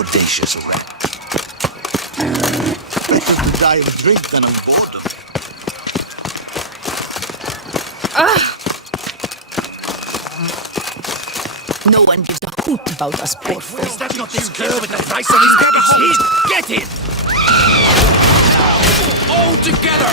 audacious rat. Better to die of drink than of boredom. No one gives a hoot about us poor folk. Is that not this girl with the price on his rabbit's head? Get in! Now, all together!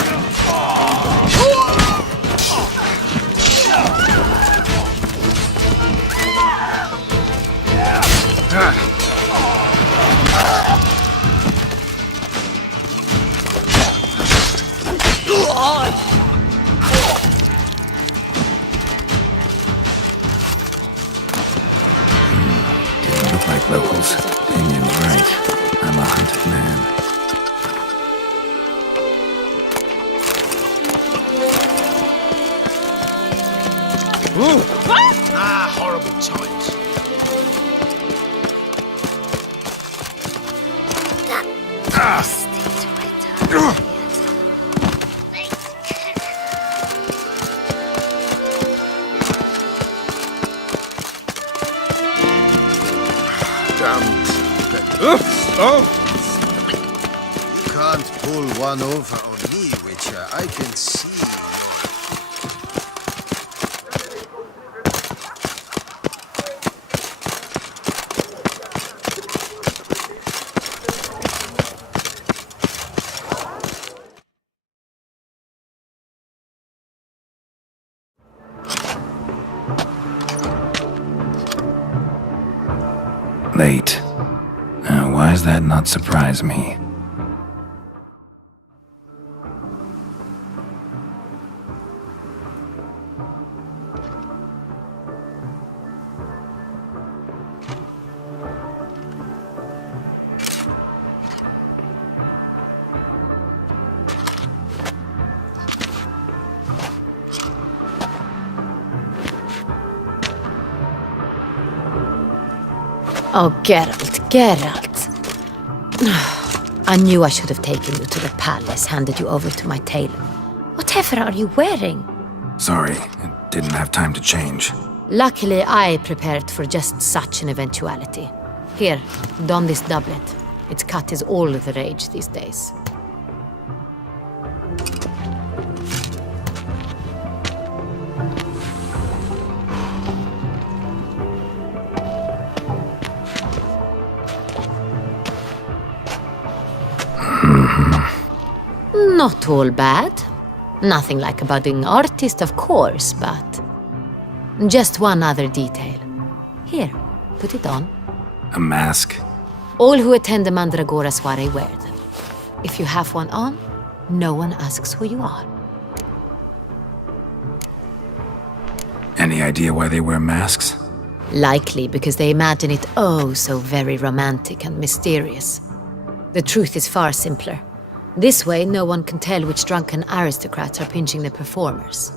Didn't look like locals. Damien's right. I'm a hunted man. Ah, horrible times. Can't pull one over on me, Witcher. I can see. Late. Now, why does that not surprise me? Oh, Geralt. I knew I should have taken you to the palace, handed you over to my tailor. Whatever are you wearing? Sorry, I didn't have time to change. Luckily, I prepared for just such an eventuality. Here, don this doublet. Its cut is all the rage these days. Not all bad. Nothing like a budding artist, of course, but... just one other detail. Here, put it on. A mask? All who attend the Mandragora soiree wear them. If you have one on, no one asks who you are. Any idea why they wear masks? Likely because they imagine it oh so very romantic and mysterious. The truth is far simpler. This way, no one can tell which drunken aristocrats are pinching the performers.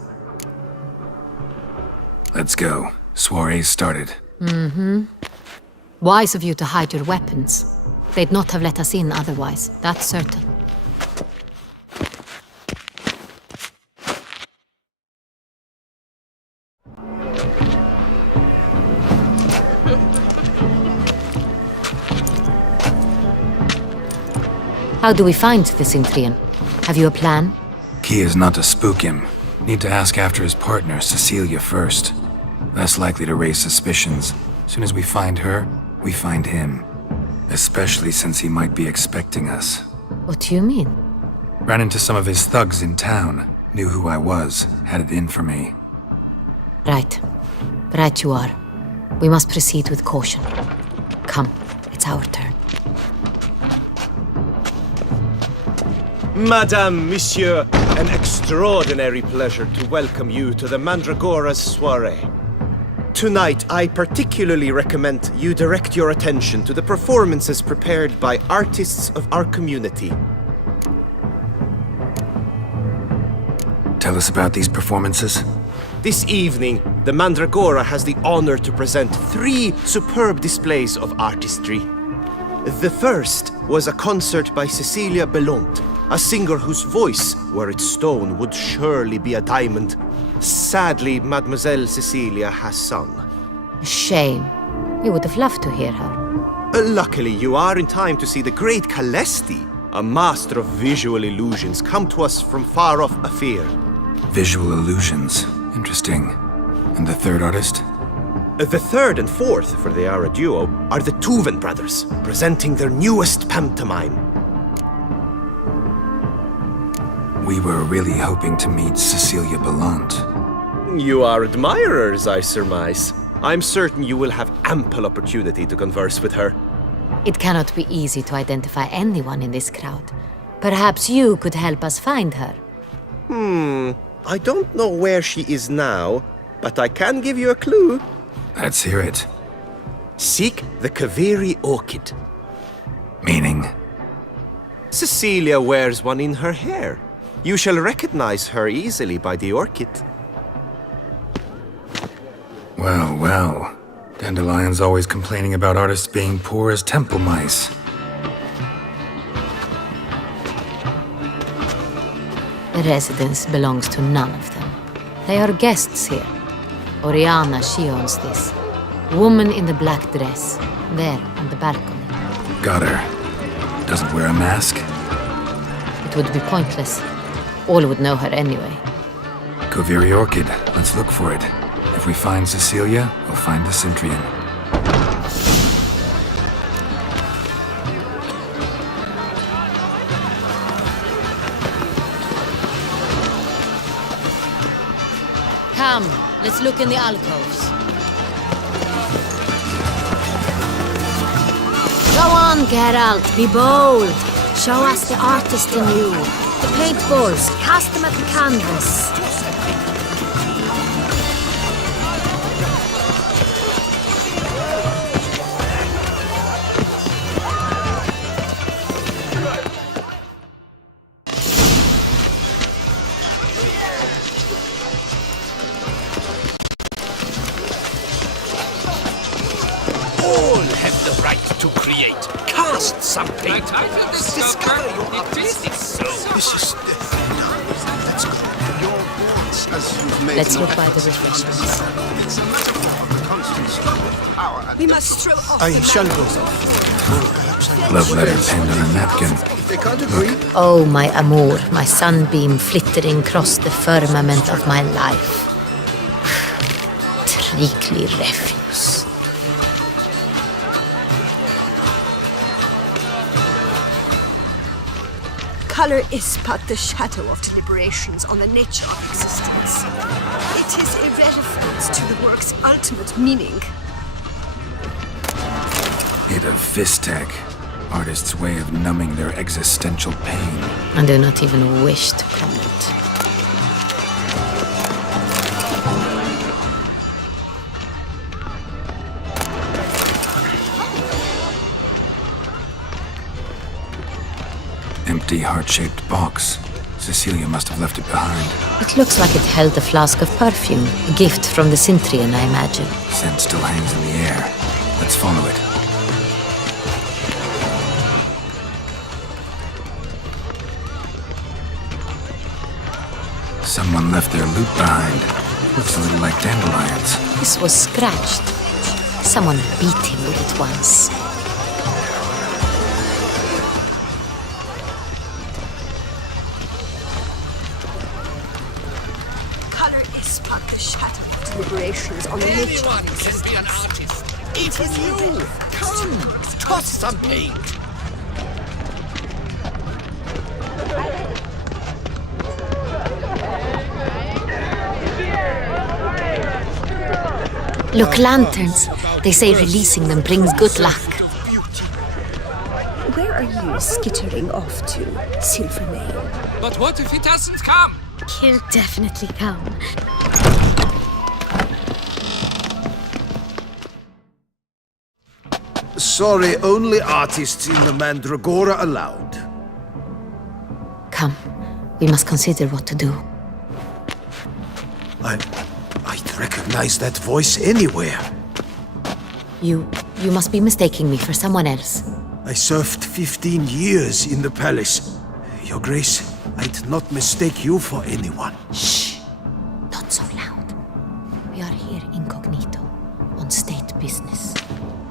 Let's go. Soiree's started. Wise of you to hide your weapons. They'd not have let us in otherwise, that's certain. How do we find the Cintrian? Have you a plan? Key is not to spook him. Need to ask after his partner, Cecilia, first. Less likely to raise suspicions. Soon as we find her, we find him. Especially since he might be expecting us. What do you mean? Ran into some of his thugs in town. Knew who I was. Had it in for me. Right. Right you are. We must proceed with caution. Come, it's our turn. Madame, Monsieur, an extraordinary pleasure to welcome you to the Mandragora's soiree. Tonight, I particularly recommend you direct your attention to the performances prepared by artists of our community. Tell us about these performances. This evening, the Mandragora has the honor to present 3 superb displays of artistry. The first was a concert by Cecilia Belont, a singer whose voice, were it stone, would surely be a diamond. Sadly, Mademoiselle Cecilia has sung. A shame. We would have loved to hear her. Luckily, you are in time to see the great Calesti, a master of visual illusions, come to us from far off Afir. Visual illusions. Interesting. And the third artist? The third and fourth, for they are a duo, are the Tuven brothers, presenting their newest pantomime. We were really hoping to meet Cecilia Belant. You are admirers, I surmise. I'm certain you will have ample opportunity to converse with her. It cannot be easy to identify anyone in this crowd. Perhaps you could help us find her. I don't know where she is now, but I can give you a clue. Let's hear it. Seek the Kaveri orchid. Meaning? Cecilia wears one in her hair. You shall recognize her easily by the orchid. Well, well. Dandelion's always complaining about artists being poor as temple mice. The residence belongs to none of them. They are guests here. Oriana, she owns this. Woman in the black dress, there on the balcony. Got her. Doesn't wear a mask? It would be pointless. All would know her anyway. Kaveri Orchid. Let's look for it. If we find Cecilia, we'll find the Cintrian. Come, let's look in the alcoves. Go on, Geralt, be bold. Show us the artist in you. The paintballs, cast them at the canvas. All have the right to create. Cast something. Discover your artistic soul. This is that's good. Your thoughts as you've made Let's them look by the refreshments. It's a metaphor of constant struggle for power and We must throw off I the shall go. Love letter penned on a napkin. If they can't agree, Oh, my amour, my sunbeam flittering across the firmament of my life. Treacly refuse. color is but the shadow of deliberations on the nature of existence. It is irrelevant to the work's ultimate meaning. Hit of Vistek. Artist's way of numbing their existential pain. I do not even wish to comment. Empty heart-shaped box. Cecilia must have left it behind. It looks like it held a flask of perfume, a gift from the Cintrian, I imagine. Scent still hangs in the air. Let's follow it. Someone left their loot behind. Looks a little like dandelions. This was scratched. Someone beat him with it once. Color is but the shadow of deliberations on the nature Anyone of can be an existence. artist. Even you. Come, toss some paint. Look, lanterns. They say releasing them brings good luck. Where are you skittering off to, Silvermane? But what if he doesn't come? He'll definitely come. sorry, only artists in the Mandragora allowed. Come, we must consider what to do. I'd recognize that voice anywhere. You must be mistaking me for someone else. I served 15 years in the palace. Your Grace, I'd not mistake you for anyone. Shh! Not so loud. We are here incognito, on state business.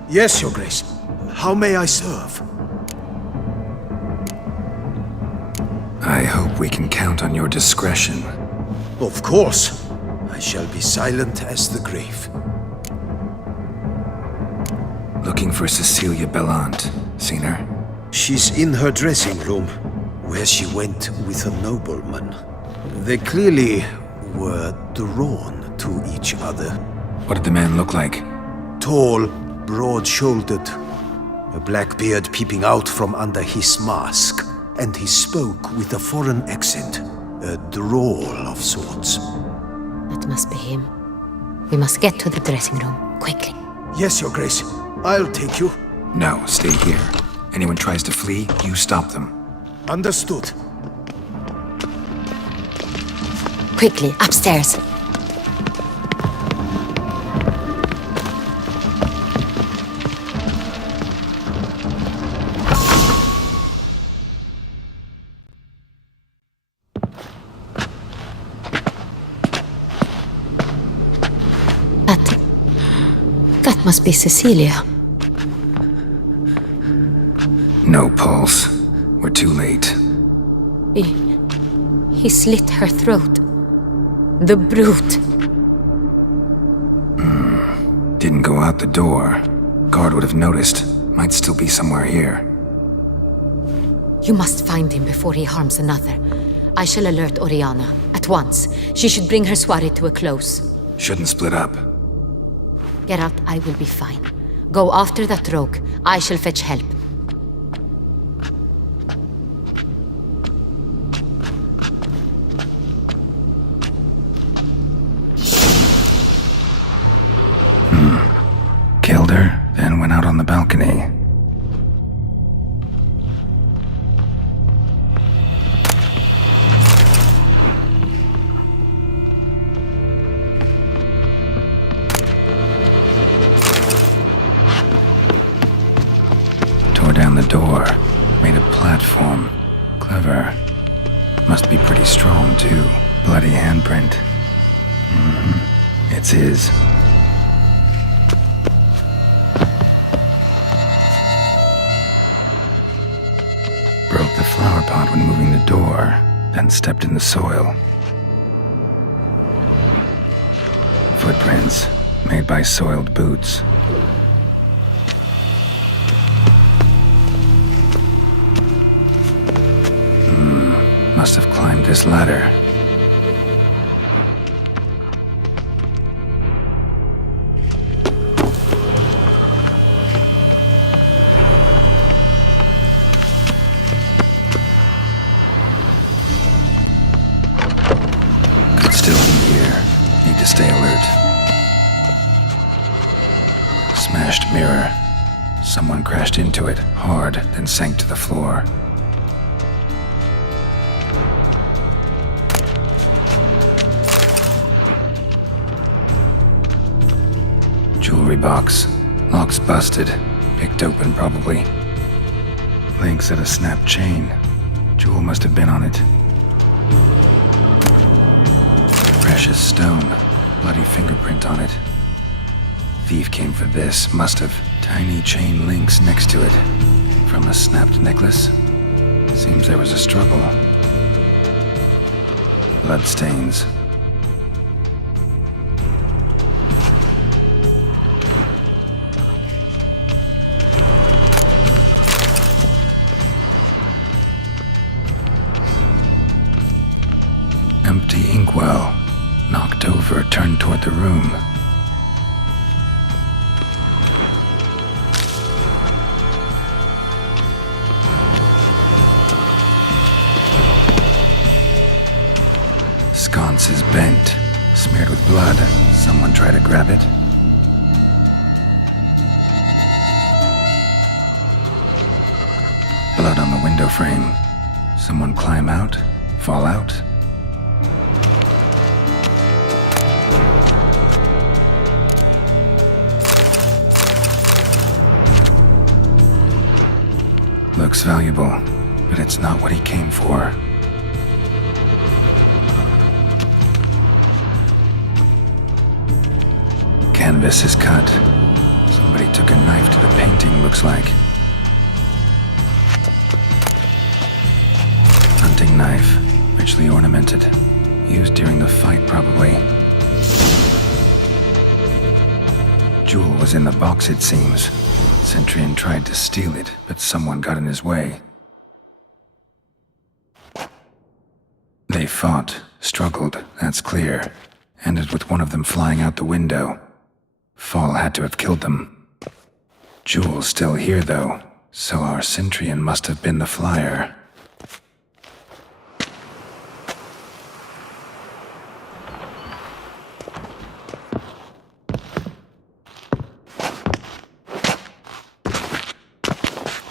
Yes, Your Grace. How may I serve? I hope we can count on your discretion. Of course. I shall be silent as the grave. Looking for Cecilia Bellant. Seen her? She's in her dressing room, where she went with a nobleman. They clearly were drawn to each other. What did the man look like? Tall, broad-shouldered, a black beard peeping out from under his mask, and he spoke with a foreign accent, a drawl of sorts. That must be him. We must get to the dressing room, quickly. Yes, Your Grace. I'll take you. No, stay here. Anyone tries to flee, you stop them. Understood. Quickly, upstairs. That must be Cecilia. No pulse. We're too late. He slit her throat. The brute. Didn't go out the door. Guard would have noticed. Might still be somewhere here. You must find him before he harms another. I shall alert Oriana. At once. She should bring her soirée to a close. Shouldn't split up. Geralt, I will be fine. Go after that rogue. I shall fetch help. Killed her, then went out on the balcony. Tore down the door, made a platform. Clever. Must be pretty strong, too. Bloody handprint. It's his. Broke the flower pot when moving the door, then stepped in the soil. Footprints, made by soiled boots. Must have climbed this ladder. Could still be here. Need to stay alert. Smashed mirror. Someone crashed into it hard, then sank to the floor. Jewelry box. Lock's busted. Picked open, probably. Links at a snapped chain. Jewel must have been on it. Precious stone. Bloody fingerprint on it. Thief came for this. Must have. Tiny chain links next to it. From a snapped necklace. Seems there was a struggle. Bloodstains. Empty inkwell. Knocked over, turned toward the room. Sconce is bent, smeared with blood. Someone try to grab it. Blood on the window frame. Someone climb out, fall out. Looks valuable, but it's not what he came for. Canvas is cut. Somebody took a knife to the painting, looks like. knife, richly ornamented. Used during the fight, probably. Jewel was in the box, it seems. Centurion tried to steal it, but someone got in his way. They fought, struggled, that's clear. Ended with one of them flying out the window. Fall had to have killed them. Jewel's still here, though, so our Cintrian must have been the flyer.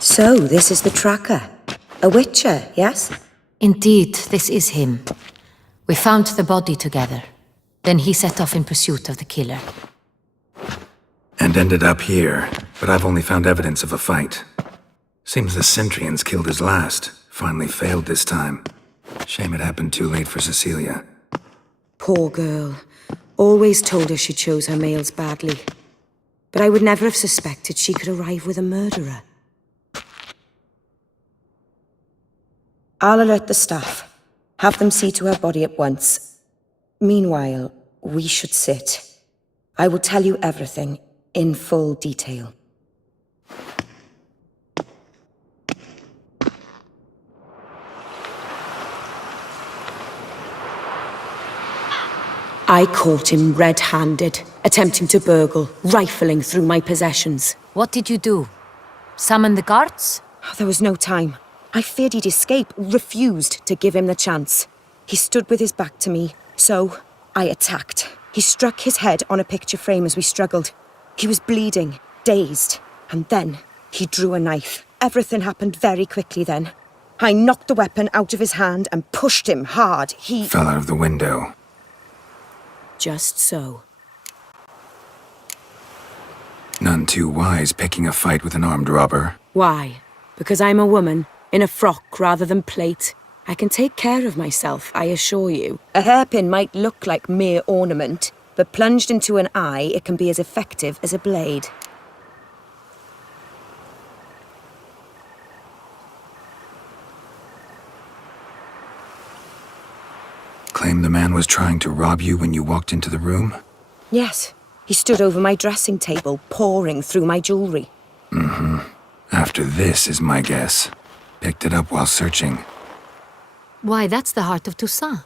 So, this is the tracker. A witcher, yes? Indeed, this is him. We found the body together. Then he set off in pursuit of the killer. And ended up here, but I've only found evidence of a fight. Seems the Cintrians killed his last. Finally failed this time. Shame it happened too late for Cecilia. Poor girl. Always told her she chose her males badly. But I would never have suspected she could arrive with a murderer. I'll alert the staff. Have them see to her body at once. Meanwhile, we should sit. I will tell you everything, in full detail. I caught him red-handed, attempting to burgle, rifling through my possessions. What did you do? Summon the guards? There was no time. I feared he'd escape, refused to give him the chance. He stood with his back to me, so I attacked. He struck his head on a picture frame as we struggled. He was bleeding, dazed, and then he drew a knife. Everything happened very quickly then. I knocked the weapon out of his hand and pushed him hard. He Fell out of the window. Just so. None too wise picking a fight with an armed robber. Why? Because I'm a woman, in a frock rather than plate. I can take care of myself, I assure you. A hairpin might look like mere ornament, but plunged into an eye, it can be as effective as a blade. Claim the man was trying to rob you when you walked into the room? Yes, he stood over my dressing table, pouring through my jewelry. After this is my guess. Picked it up while searching. Why, that's the heart of Toussaint.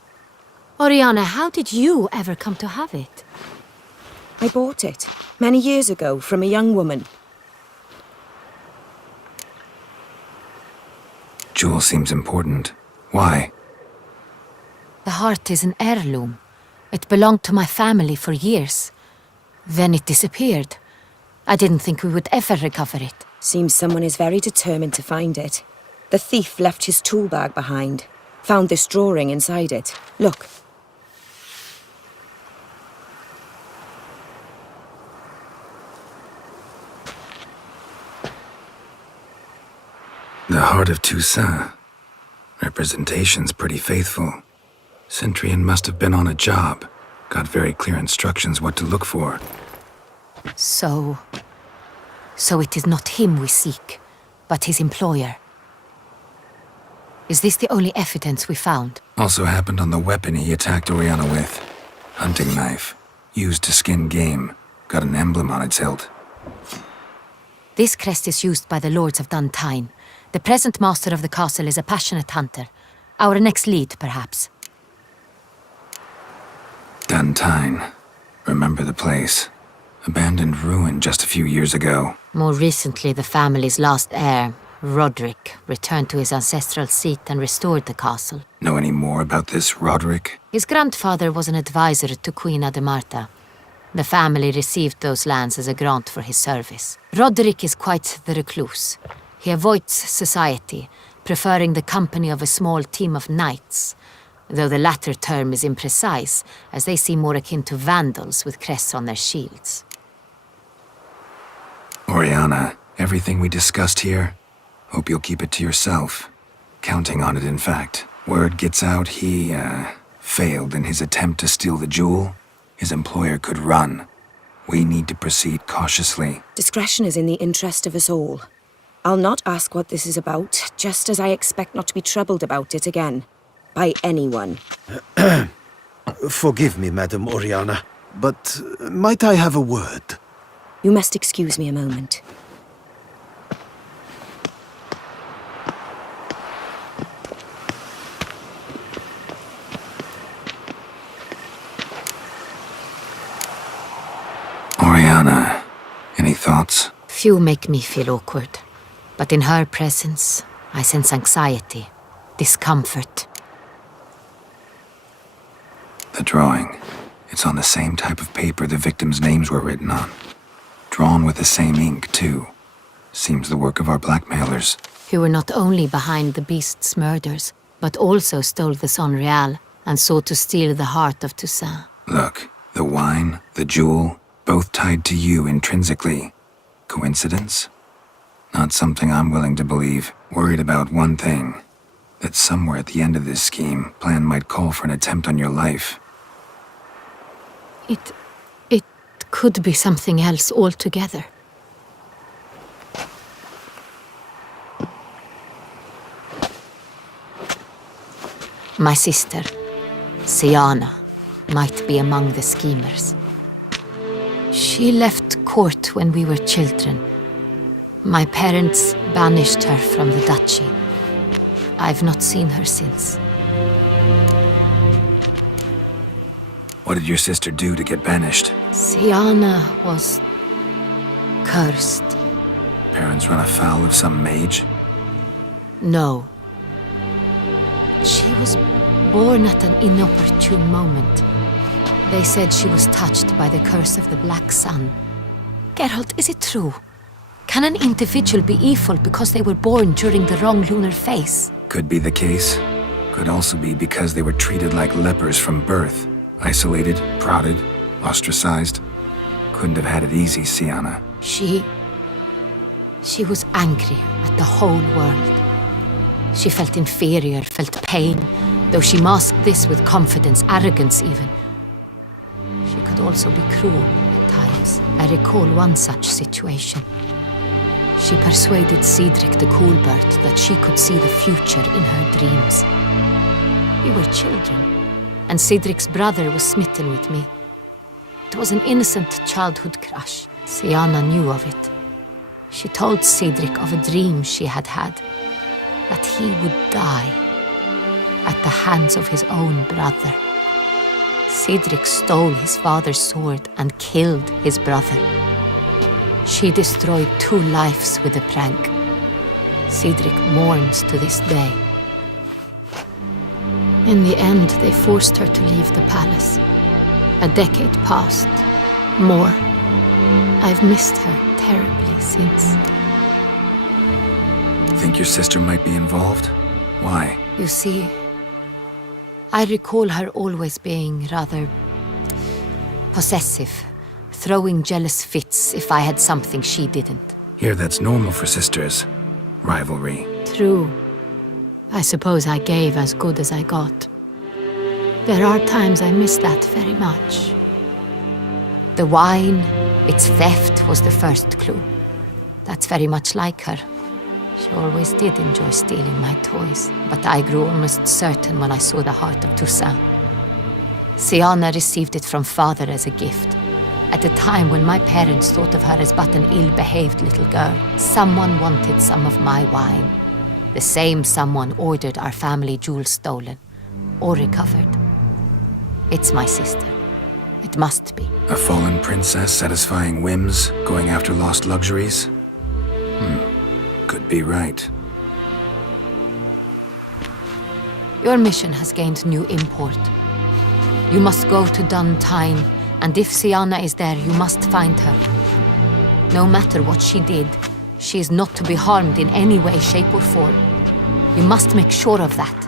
Oriana, how did you ever come to have it? I bought it, many years ago, from a young woman. Jewel seems important. Why? The heart is an heirloom. It belonged to my family for years. Then it disappeared. I didn't think we would ever recover it. Seems someone is very determined to find it. The thief left his tool bag behind. Found this drawing inside it. Look. The heart of Toussaint. Representation's pretty faithful. Centurion must have been on a job. Got very clear instructions what to look for. So it is not him we seek, but his employer. Is this the only evidence we found? Also happened on the weapon he attacked Oriana with. Hunting knife. Used to skin game. Got an emblem on its hilt. This crest is used by the lords of Duntine. The present master of the castle is a passionate hunter. Our next lead, perhaps. Duntine. Remember the place. Abandoned ruin just a few years ago. More recently, the family's last heir, Roderick, returned to his ancestral seat and restored the castle. Know any more about this Roderick? His grandfather was an advisor to Queen Ademarta. The family received those lands as a grant for his service. Roderick is quite the recluse. He avoids society, preferring the company of a small team of knights, though the latter term is imprecise, as they seem more akin to vandals with crests on their shields. Oriana, everything we discussed here, hope you'll keep it to yourself. Counting on it, in fact. Word gets out he, failed in his attempt to steal the jewel. His employer could run. We need to proceed cautiously. Discretion is in the interest of us all. I'll not ask what this is about, just as I expect not to be troubled about it again. by anyone. Forgive me, Madam Oriana, but might I have a word? You must excuse me a moment. Oriana, any thoughts? Few make me feel awkward, but in her presence, I sense anxiety, discomfort. The drawing. It's on the same type of paper the victims' names were written on. Drawn with the same ink, too. Seems the work of our blackmailers. Who were not only behind the beast's murders, but also stole the Son Real and sought to steal the heart of Toussaint. Look, the wine, the jewel, both tied to you intrinsically. Coincidence? Not something I'm willing to believe. Worried about one thing. That somewhere at the end of this scheme, plan might call for an attempt on your life. It could be something else altogether. My sister, Siana, might be among the schemers. She left court when we were children. My parents banished her from the duchy. I've not seen her since. What did your sister do to get banished? Siana was cursed. Parents run afoul of some mage? No. She was born at an inopportune moment. They said she was touched by the curse of the Black Sun. Geralt, is it true? Can an individual be evil because they were born during the wrong lunar phase? Could be the case. Could also be because they were treated like lepers from birth. Isolated, prodded, ostracized. Couldn't have had it easy, Siana. She was angry at the whole world. She felt inferior, felt pain, though she masked this with confidence, arrogance even. She could also be cruel at times. I recall one such situation. She persuaded Cedric the Coolbert that she could see the future in her dreams. We were children, and Cedric's brother was smitten with me. It was an innocent childhood crush. Siana knew of it. She told Cedric of a dream she had had, that he would die at the hands of his own brother. Cedric stole his father's sword and killed his brother. She destroyed 2 lives with a prank. Cedric mourns to this day. In the end, they forced her to leave the palace. A decade passed. More. I've missed her terribly since. Think your sister might be involved? Why? You see, I recall her always being rather possessive, throwing jealous fits if I had something she didn't. Here, that's normal for sisters. Rivalry. True. I suppose I gave as good as I got. There are times I miss that very much. The wine, its theft, was the first clue. That's very much like her. She always did enjoy stealing my toys, but I grew almost certain when I saw the heart of Toussaint. Siana received it from father as a gift. At a time when my parents thought of her as but an ill-behaved little girl, someone wanted some of my wine. The same someone ordered our family jewels stolen, or recovered. It's my sister. It must be. A fallen princess satisfying whims, going after lost luxuries? Could be right. Your mission has gained new import. You must go to Dun Tyne, and if Siana is there, you must find her. No matter what she did, she is not to be harmed in any way, shape, or form. You must make sure of that.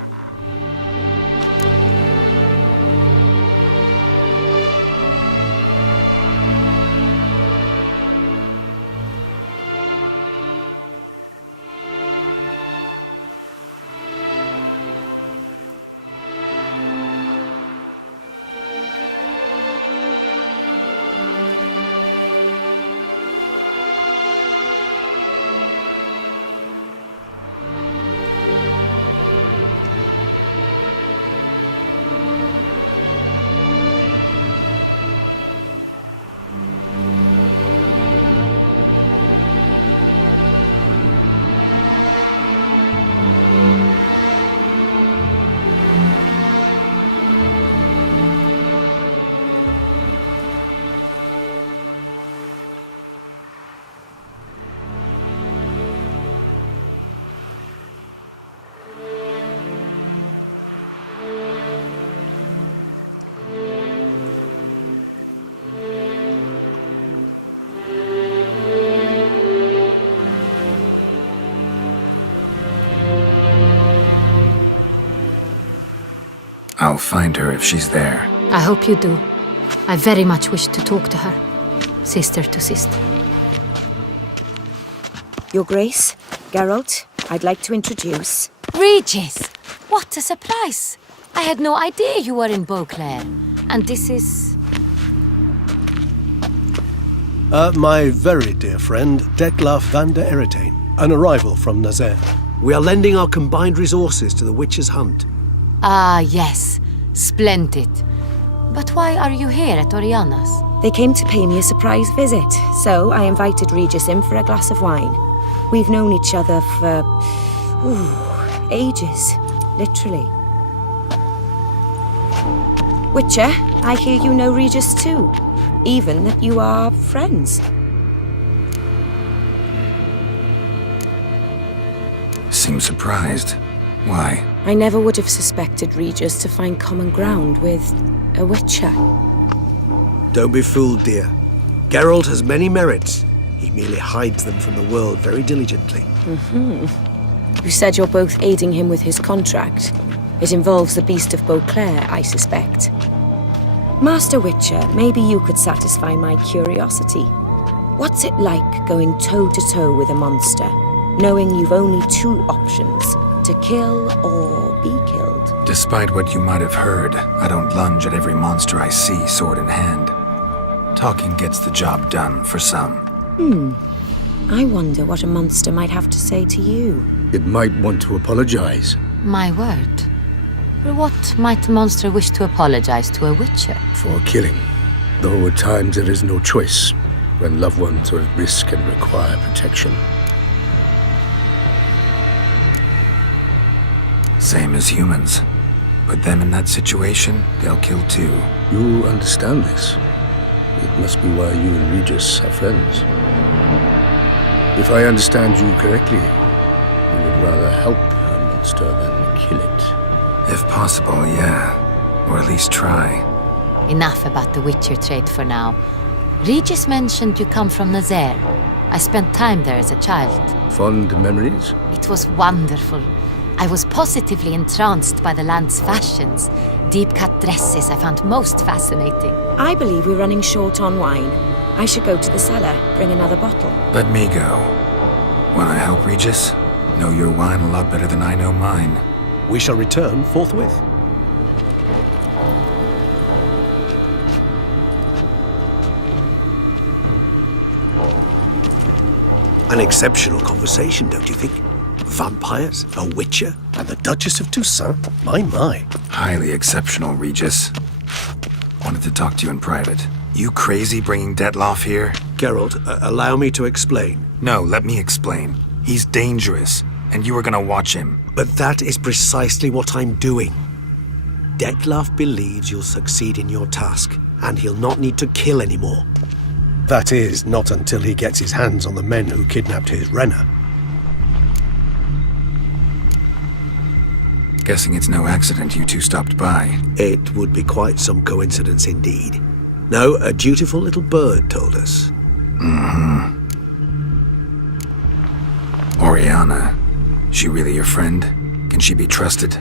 I'll find her if she's there. I hope you do. I very much wish to talk to her. Sister to sister. Your Grace, Geralt, I'd like to introduce... Regis! What a surprise! I had no idea you were in Beauclair. And this is... My very dear friend, Dettlaff van der Eretain, an arrival from Nazaire. We are lending our combined resources to the Witch's Hunt. Ah, yes. Splendid. But why are you here at Oriana's? They came to pay me a surprise visit, so I invited Regis in for a glass of wine. We've known each other for... ages. Literally. Witcher, I hear you know Regis too. Even that you are friends. Seem surprised. Why? I never would have suspected Regis to find common ground with a Witcher. Don't be fooled, dear. Geralt has many merits. He merely hides them from the world very diligently. You said you're both aiding him with his contract. It involves the Beast of Beauclair, I suspect. Master Witcher, maybe you could satisfy my curiosity. What's it like going toe-to-toe with a monster, knowing you've only two options, to kill or be killed? Despite what you might have heard, I don't lunge at every monster I see, sword in hand. Talking gets the job done for some. I wonder what a monster might have to say to you. It might want to apologize. My word. What might a monster wish to apologize to a Witcher? For killing. Though at times there is no choice, when loved ones are at risk and require protection. Same as humans. Put them in that situation, they'll kill too. You understand this. It must be why you and Regis are friends. If I understand you correctly, you would rather help a monster than kill it. If possible, yeah. Or at least try. Enough about the Witcher trade for now. Regis mentioned you come from Nazaire. I spent time there as a child. Fond memories? It was wonderful. I was positively entranced by the land's fashions. Deep-cut dresses I found most fascinating. I believe we're running short on wine. I should go to the cellar, bring another bottle. Let me go. Wanna help, Regis? Know your wine a lot better than I know mine. We shall return forthwith. An exceptional conversation, don't you think? Vampires, a witcher, And the Duchess of Toussaint? My. Highly exceptional, Regis. Wanted to talk to you in private. You crazy bringing Dettlaff here? Geralt, allow me to explain. No, let me explain. He's dangerous, and you were gonna watch him. But that is precisely what I'm doing. Dettlaff believes you'll succeed in your task, and he'll not need to kill anymore. That is, not until he gets his hands on the men who kidnapped his Renna. Guessing it's no accident you two stopped by. It would be quite some coincidence indeed. No, a dutiful little bird told us. Oriana. She really your friend? Can she be trusted?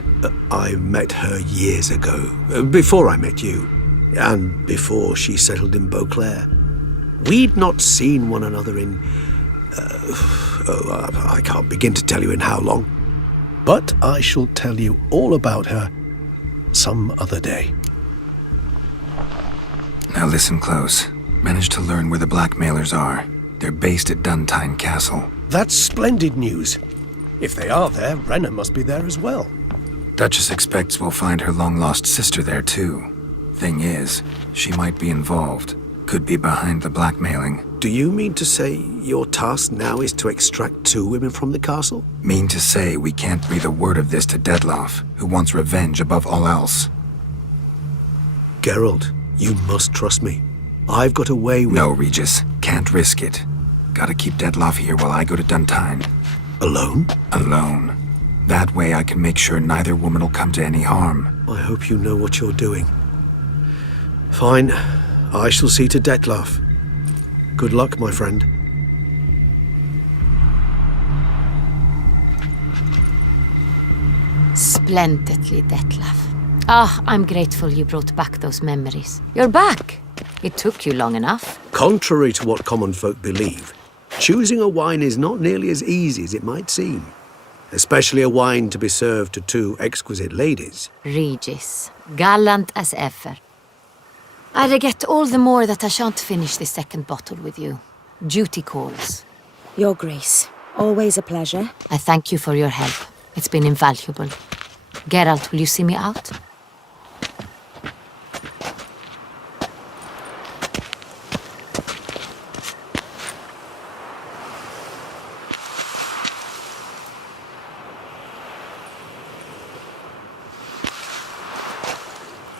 I met her years ago, before I met you, and before she settled in Beauclair. We'd not seen one another in... I can't begin to tell you in how long. But I shall tell you all about her some other day. Now listen close. Managed to learn where the blackmailers are. They're based at Duntine Castle. That's splendid news. If they are there, Renna must be there as well. Duchess expects we'll find her long-lost sister there, too. Thing is, she might be involved. Could be behind the blackmailing. Do you mean to say your task now is to extract 2 women from the castle? Mean to say we can't breathe a word of this to Dettlaff, who wants revenge above all else. Geralt, you must trust me. I've got a way with... No, Regis. Can't risk it. Gotta keep Dettlaff here while I go to Duntine. Alone? Alone. That way I can make sure neither woman will come to any harm. I hope you know what you're doing. Fine. I shall see to Dettlaff. Good luck, my friend. Splendidly, Dettlaff. Ah, I'm grateful you brought back those memories. You're back. It took you long enough. Contrary to what common folk believe, choosing a wine is not nearly as easy as it might seem. Especially a wine to be served to two exquisite ladies. Regis, gallant as ever. I regret all the more that I shan't finish the second bottle with you. Duty calls. Your Grace, always a pleasure. I thank you for your help. It's been invaluable. Geralt, will you see me out?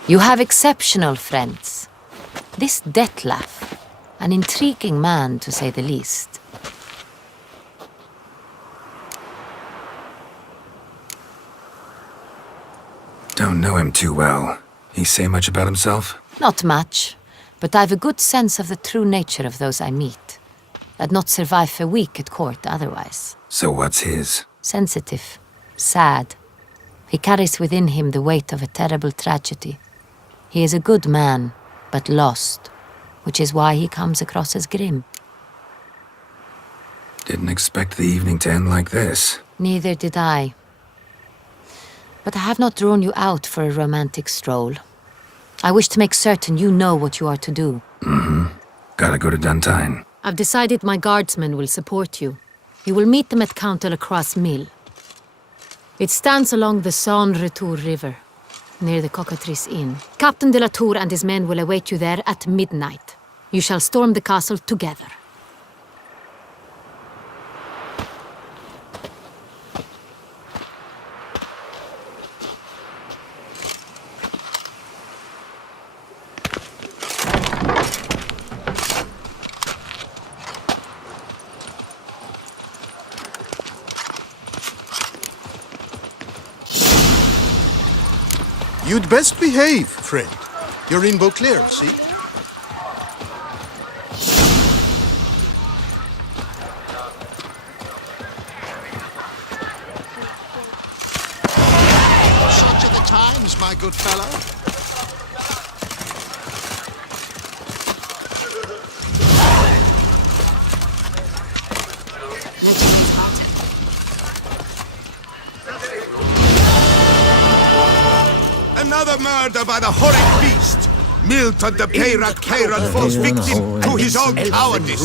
You have exceptional friends. This Dettlaff, an intriguing man to say the least. Don't know him too well. He say much about himself? Not much, but I've a good sense of the true nature of those I meet. I'd not survive a week at court otherwise. So what's his? Sensitive, sad. He carries within him the weight of a terrible tragedy. He is a good man, but lost, which is why he comes across as grim. Didn't expect the evening to end like this. Neither did I. But I have not drawn you out for a romantic stroll. I wish to make certain you know what you are to do. Gotta go to Duntine. I've decided my guardsmen will support you. You will meet them at Count Delacroix's mill. It stands along the Saône-Retour River, near the Cockatrice Inn. Captain de la Tour and his men will await you there at midnight. You shall storm the castle together. You'd best behave, friend. You're in Beauclair, see? Such are the times, my good fellow. Another murder by the horrid beast! Milton the Peyrat falls victim to his own cowardice!